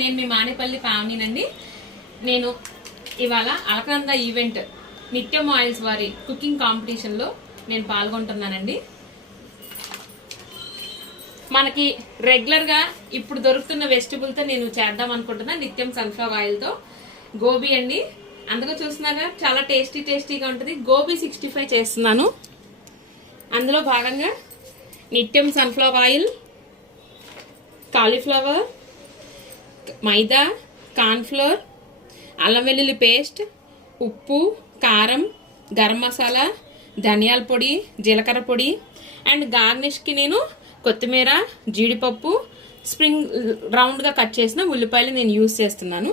నేను మీ మానేపల్లి పావనినండి. నేను ఇవాళ అలకనంద ఈవెంట్ నిత్యం ఆయిల్స్ వారి కుకింగ్ కాంపిటీషన్లో నేను పాల్గొంటున్నానండి. మనకి రెగ్యులర్గా ఇప్పుడు దొరుకుతున్న వెజిటబుల్తో నేను చేద్దాం అనుకుంటున్నా. నిత్యం సన్ఫ్లవర్ ఆయిల్తో గోబీ అండి. అందులో చూస్తున్నారా చాలా టేస్టీగా ఉంటుంది. గోబీ 65 చేస్తున్నాను. అందులో భాగంగా నిత్యం సన్ఫ్లవర్ ఆయిల్, కాలీఫ్లవర్, మైదా, కార్న్ఫ్లోర్, అల్లం వెల్లుల్లి పేస్ట్, ఉప్పు, కారం, గరం మసాలా, ధనియాల పొడి, జీలకర్ర పొడి అండ్ గార్నిష్కి నేను కొత్తిమీర, జీడిపప్పు, స్ప్రింగ్ రౌండ్గా కట్ చేసిన ఉల్లిపాయలు నేను యూజ్ చేస్తున్నాను.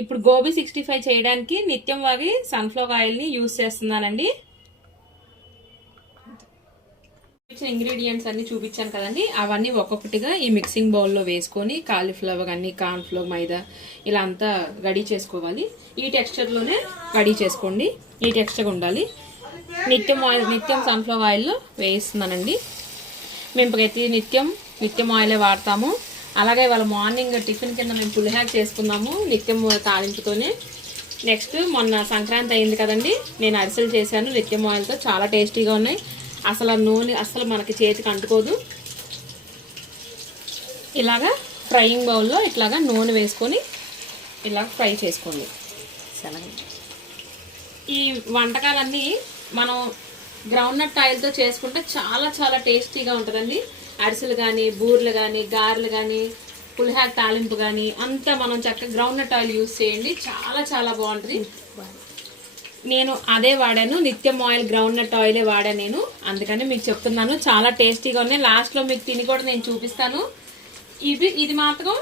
ఇప్పుడు గోబీ 65 చేయడానికి నిత్యం వారి సన్ఫ్లవర్ ఆయిల్ని యూజ్ చేస్తున్నానండి. ఇంగ్రీడియంట్స్ అన్ని చూపించాను కదండి, అవన్నీ ఒక్కొక్కటిగా ఈ మిక్సింగ్ బౌల్లో వేసుకొని కాలీఫ్లవర్ అన్ని కార్న్ఫ్లోర్, మైదా ఇలా అంతా రెడీ చేసుకోవాలి. ఈ టెక్స్చర్లోనే రెడీ చేసుకోండి. ఈ టెక్స్చర్ ఉండాలి. నిత్యం సన్ఫ్లవర్ ఆయిల్లో వేస్తున్నానండి. మేము ప్రతి నిత్యం ఆయిలే వాడతాము. అలాగే వాళ్ళ మార్నింగ్ టిఫిన్ కింద మేము పులిహార చేసుకున్నాము నిత్యం తాలింపుతోనే. నెక్స్ట్ మొన్న సంక్రాంతి అయింది కదండి, నేను అరిసెలు చేశాను నిత్యం ఆయిల్తో. చాలా టేస్టీగా ఉన్నాయి. అసలు నూనె అసలు మనకి చేతికి అంటుకోదు. ఇలాగా ఫ్రైయింగ్ బౌల్లో ఇట్లాగా నూనె వేసుకొని ఇలా ఫ్రై చేసుకోండి. ఈ వంటకాలన్నీ మనం గ్రౌండ్నట్ ఆయిల్తో చేసుకుంటే చాలా టేస్టీగా ఉంటుందండి. అరిసెలు కానీ, బూరెలు కానీ, గారెలు కానీ, పులిహార తాలింపు కానీ అంతా మనం చక్కగా గ్రౌండ్నట్ ఆయిల్ యూజ్ చేయండి. చాలా బాగుంటుంది. నేను అదే వాడాను, నిత్యం ఆయిల్ గ్రౌండ్నట్ ఆయిలే వాడాను నేను. అందుకని మీకు చెప్తున్నాను, చాలా టేస్టీగా ఉన్నాయి. లాస్ట్లో మీకు తిని కూడా నేను చూపిస్తాను. ఇది మాత్రం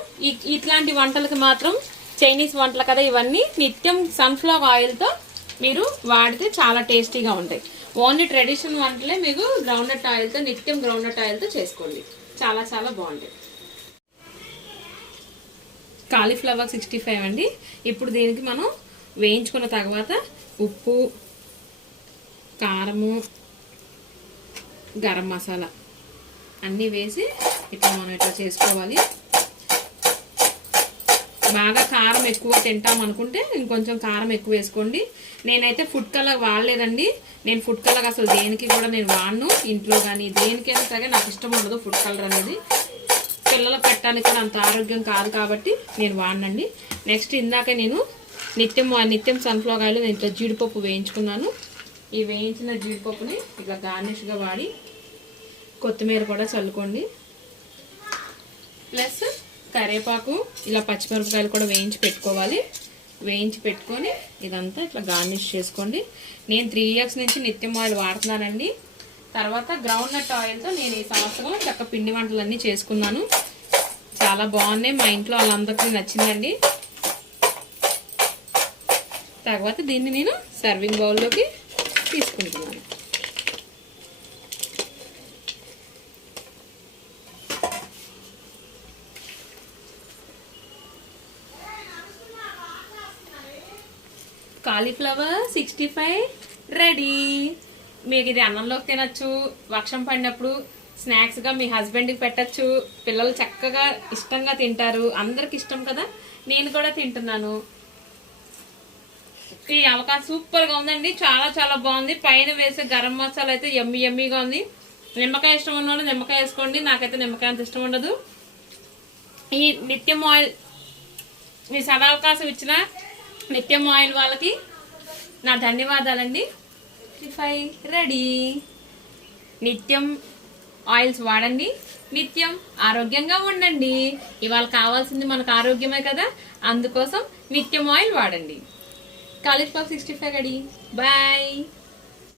ఇట్లాంటి వంటలకి మాత్రం చైనీస్ వంటలు కదా ఇవన్నీ, నిత్యం సన్ఫ్లవర్ ఆయిల్తో మీరు వాడితే చాలా టేస్టీగా ఉంటాయి. ఓన్లీ ట్రెడిషనల్ వంటలే మీకు నిత్యం గ్రౌండ్నట్ ఆయిల్తో చేసుకోండి. చాలా బాగుంటాయి. కాలీఫ్లవర్ 65 అండి. ఇప్పుడు దీనికి మనం వేయించుకున్న తర్వాత ఉప్పు, కారము, గరం మసాలా అన్నీ వేసి ఇట్లా మనం ఇట్లా చేసుకోవాలి. బాగా కారం ఎక్కువ తింటాం అనుకుంటే ఇంకొంచెం కారం ఎక్కువ వేసుకోండి. నేనైతే ఫుడ్ కలర్ వాడలేదండి. నేను ఫుడ్ కలర్ అసలు దేనికి కూడా నేను వాడను. ఇంట్లో కానీ దేనికైనా సరే నాకు ఇష్టం ఉండదు ఫుడ్ కలర్ అనేది. పిల్లలకు పెట్టడానికి కూడా అంత ఆరోగ్యం కాదు కాబట్టి నేను వాడనండి. నెక్స్ట్ ఇందాక నేను నిత్యం సన్ఫ్లవర్ ఆయిల్ ఇట్లా జీడిపప్పు వేయించుకున్నాను. ఈ వేయించిన జీడిపప్పుని ఇట్లా గార్నిష్గా వాడి కొత్తిమీర కూడా చల్లుకోండి. ప్లస్ కరివేపాకు, ఇలా పచ్చిమిరపకాయలు కూడా వేయించి పెట్టుకోవాలి. వేయించి పెట్టుకొని ఇదంతా ఇట్లా గార్నిష్ చేసుకోండి. నేను 3 years నుంచి నిత్యం ఆయిల్ వాడుతున్నానండి. తర్వాత గ్రౌండ్నట్ ఆయిల్తో నేను ఈ సంవత్సరం చక్క పిండి వంటలన్నీ చేసుకున్నాను. చాలా బాగున్నాయి. మా ఇంట్లో వాళ్ళందరికీ నచ్చిందండి. తర్వాత దీన్ని నేను సర్వింగ్ బౌల్లోకి తీసుకుంటున్నాను. Cauliflower 65 ready. మీకు ఇది అన్నంలోకి తినచ్చు, వర్షం పడినప్పుడు స్నాక్స్గా మీ హస్బెండ్కి పెట్టచ్చు. పిల్లలు చక్కగా ఇష్టంగా తింటారు. అందరికి ఇష్టం కదా, నేను కూడా తింటున్నాను. ఈ అవకాశం సూపర్గా ఉందండి. చాలా బాగుంది. పైన వేసే గరం మసాలా అయితే యమ్మీగా ఉంది. నిమ్మకాయ ఇష్టం ఉన్న వాళ్ళు నిమ్మకాయ వేసుకోండి. నాకైతే నిమ్మకాయ అంత ఇష్టం ఉండదు. ఈ నిత్యం ఆయిల్ మీ సదవకాశం ఇచ్చిన నిత్యం ఆయిల్ వాళ్ళకి నా ధన్యవాదాలండి. 65 రెడీ. నిత్యం ఆయిల్స్ వాడండి, నిత్యం ఆరోగ్యంగా ఉండండి. ఇవాళ కావాల్సింది మనకు ఆరోగ్యమే కదా, అందుకోసం నిత్యం ఆయిల్ వాడండి. Cauliflower 65 ready. బాయ్.